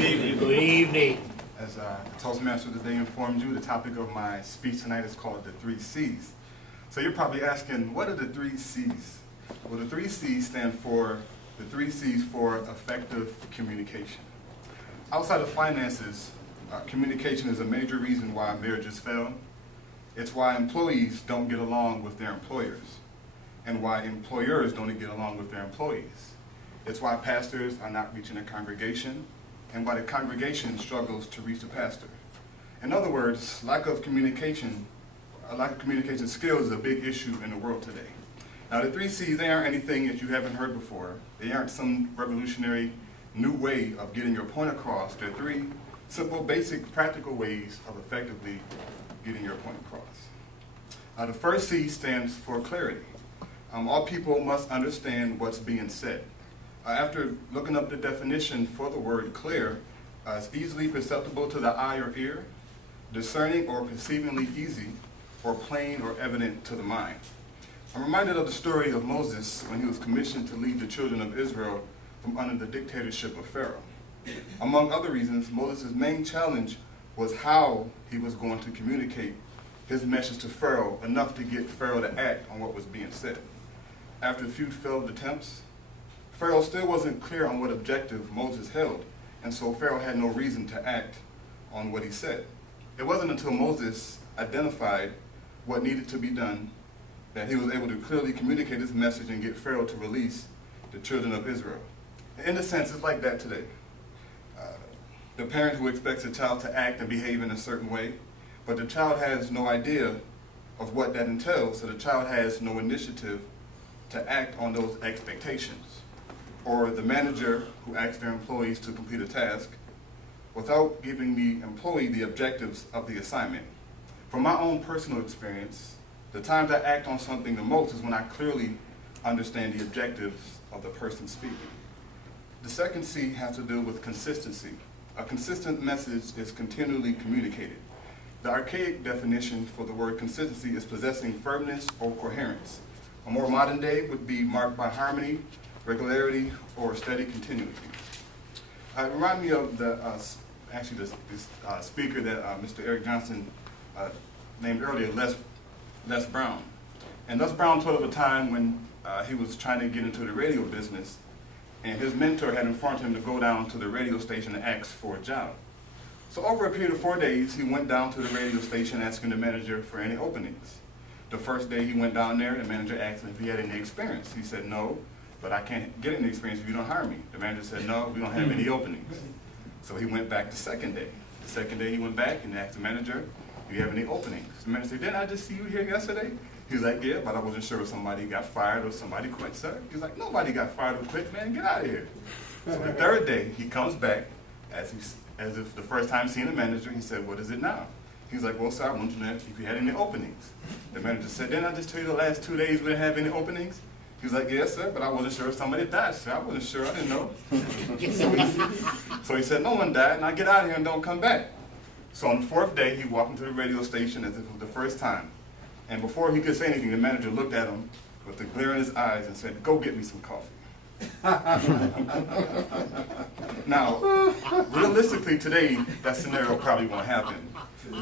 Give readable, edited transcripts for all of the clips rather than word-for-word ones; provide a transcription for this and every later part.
Good evening. Good evening. As the Toastmaster today informed you, the topic of my speech tonight is called the 3 C's. So you're probably asking, what are the 3 C's? Well, the 3 C's stand for the 3 C's for effective communication. Outside of finances, communication is a major reason why marriages fail. It's why employees don't get along with their employers, and why employers don't get along with their employees. It's why pastors are not reaching a congregation, and why the congregation struggles to reach the pastor. In other words, lack of communication skills is a big issue in the world today. Now the 3 C's, they aren't anything that you haven't heard before. They aren't some revolutionary new way of getting your point across. They're 3 simple, basic, practical ways of effectively getting your point across. The first C stands for clarity. All people must understand what's being said. After looking up the definition for the word clear, it's easily perceptible to the eye or ear, discerning or perceivingly easy, or plain or evident to the mind. I'm reminded of the story of Moses when he was commissioned to lead the children of Israel from under the dictatorship of Pharaoh. Among other reasons, Moses' main challenge was how he was going to communicate his message to Pharaoh enough to get Pharaoh to act on what was being said. After a few failed attempts, Pharaoh still wasn't clear on what objective Moses held, and so Pharaoh had no reason to act on what he said. It wasn't until Moses identified what needed to be done that he was able to clearly communicate his message and get Pharaoh to release the children of Israel. In a sense, it's like that today. The parent who expects a child to act and behave in a certain way, but the child has no idea of what that entails, so the child has no initiative to act on those expectations. Or the manager who asks their employees to complete a task without giving the employee the objectives of the assignment. From my own personal experience, the times I act on something the most is when I clearly understand the objectives of the person speaking. The second C has to do with consistency. A consistent message is continually communicated. The archaic definition for the word consistency is possessing firmness or coherence. A more modern day would be marked by harmony, regularity, or steady continuity. It reminds me of this speaker that Mr. Eric Johnson named earlier, Les Brown. And Les Brown told of a time when he was trying to get into the radio business, and his mentor had informed him to go down to the radio station and ask for a job. So over a period of 4 days, he went down to the radio station asking the manager for any openings. The first day he went down there, the manager asked him if he had any experience. He said, no, but I can't get any experience if you don't hire me. The manager said, no, we don't have any openings. So he went back the second day. The second day he went back and asked the manager, do you have any openings? The manager said, didn't I just see you here yesterday? He was like, yeah, but I wasn't sure if somebody got fired or somebody quit, sir. He was like, nobody got fired or quit, man, get out of here. So the third day he comes back, as if the first time seeing the manager, he said, what is it now? He's like, well, sir, I wanted to know if you had any openings. The manager said, didn't I just tell you the last 2 days we didn't have any openings? He was like, yes, sir, but I wasn't sure if somebody died, sir. I wasn't sure, I didn't know. So he said, no one died, now get out of here and don't come back. So on the 4th day, he walked into the radio station as if it was the first time. And before he could say anything, the manager looked at him with the glare in his eyes and said, go get me some coffee. Now, realistically today, that scenario probably won't happen.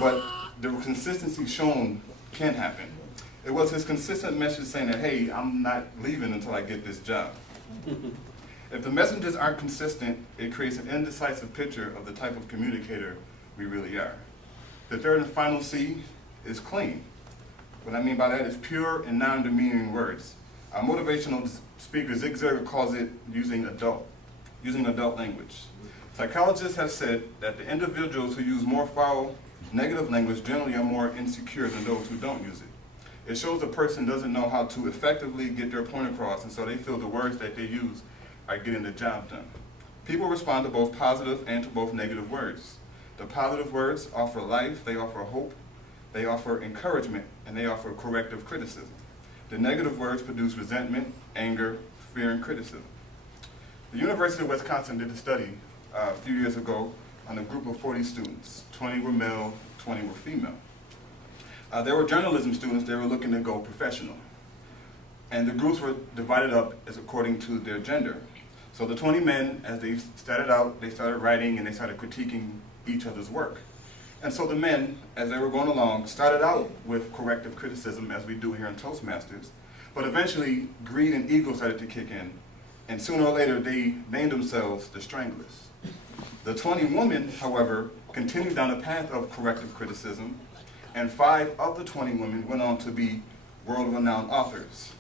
But the consistency shown can happen. It was his consistent message saying that, hey, I'm not leaving until I get this job. If the messages aren't consistent, it creates an indecisive picture of the type of communicator we really are. The third and final C is clean. What I mean by that is pure and non-demeaning words. Our motivational speaker Zig Ziglar calls it using adult language. Psychologists have said that the individuals who use more foul, negative language generally are more insecure than those who don't use it. It shows the person doesn't know how to effectively get their point across, and so they feel the words that they use are getting the job done. People respond to both positive and to both negative words. The positive words offer life, they offer hope, they offer encouragement, and they offer corrective criticism. The negative words produce resentment, anger, fear, and criticism. The University of Wisconsin did a study a few years ago on a group of 40 students. 20 were male, 20 were female. They were journalism students. They were looking to go professional. And the groups were divided up as according to their gender. So the 20 men, as they started out, they started writing and they started critiquing each other's work. And so the men, as they were going along, started out with corrective criticism, as we do here in Toastmasters, but eventually greed and ego started to kick in, and sooner or later they named themselves the Stranglers. The 20 women, however, continued down a path of corrective criticism, and 5 of the 20 women went on to be world-renowned authors.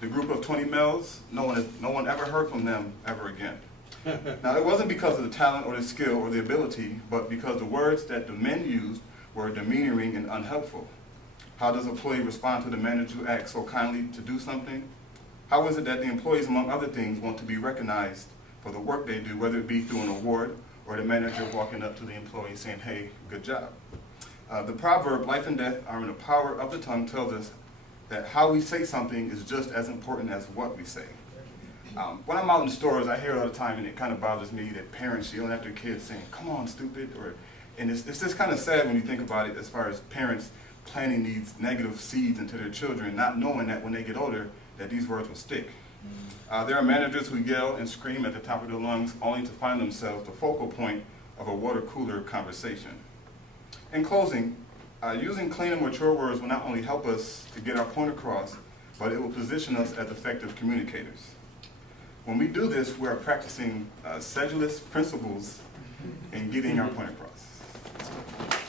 The group of 20 males, no one ever heard from them ever again. Now, it wasn't because of the talent or the skill or the ability, but because the words that the men used were demeaning and unhelpful. How does an employee respond to the manager who acts so kindly to do something? How is it that the employees, among other things, want to be recognized for the work they do, whether it be through an award or the manager walking up to the employee saying, hey, good job? The proverb, life and death are in the power of the tongue, tells us that how we say something is just as important as what we say. When I'm out in stores, I hear it all the time, and it kind of bothers me that parents yelling at their kids saying, come on, stupid, and it's just kind of sad when you think about it as far as parents planting these negative seeds into their children, not knowing that when they get older, that these words will stick. There are managers who yell and scream at the top of their lungs only to find themselves the focal point of a water cooler conversation. In closing, using clean and mature words will not only help us to get our point across, but it will position us as effective communicators. When we do this, we are practicing sedulous principles in getting our point across.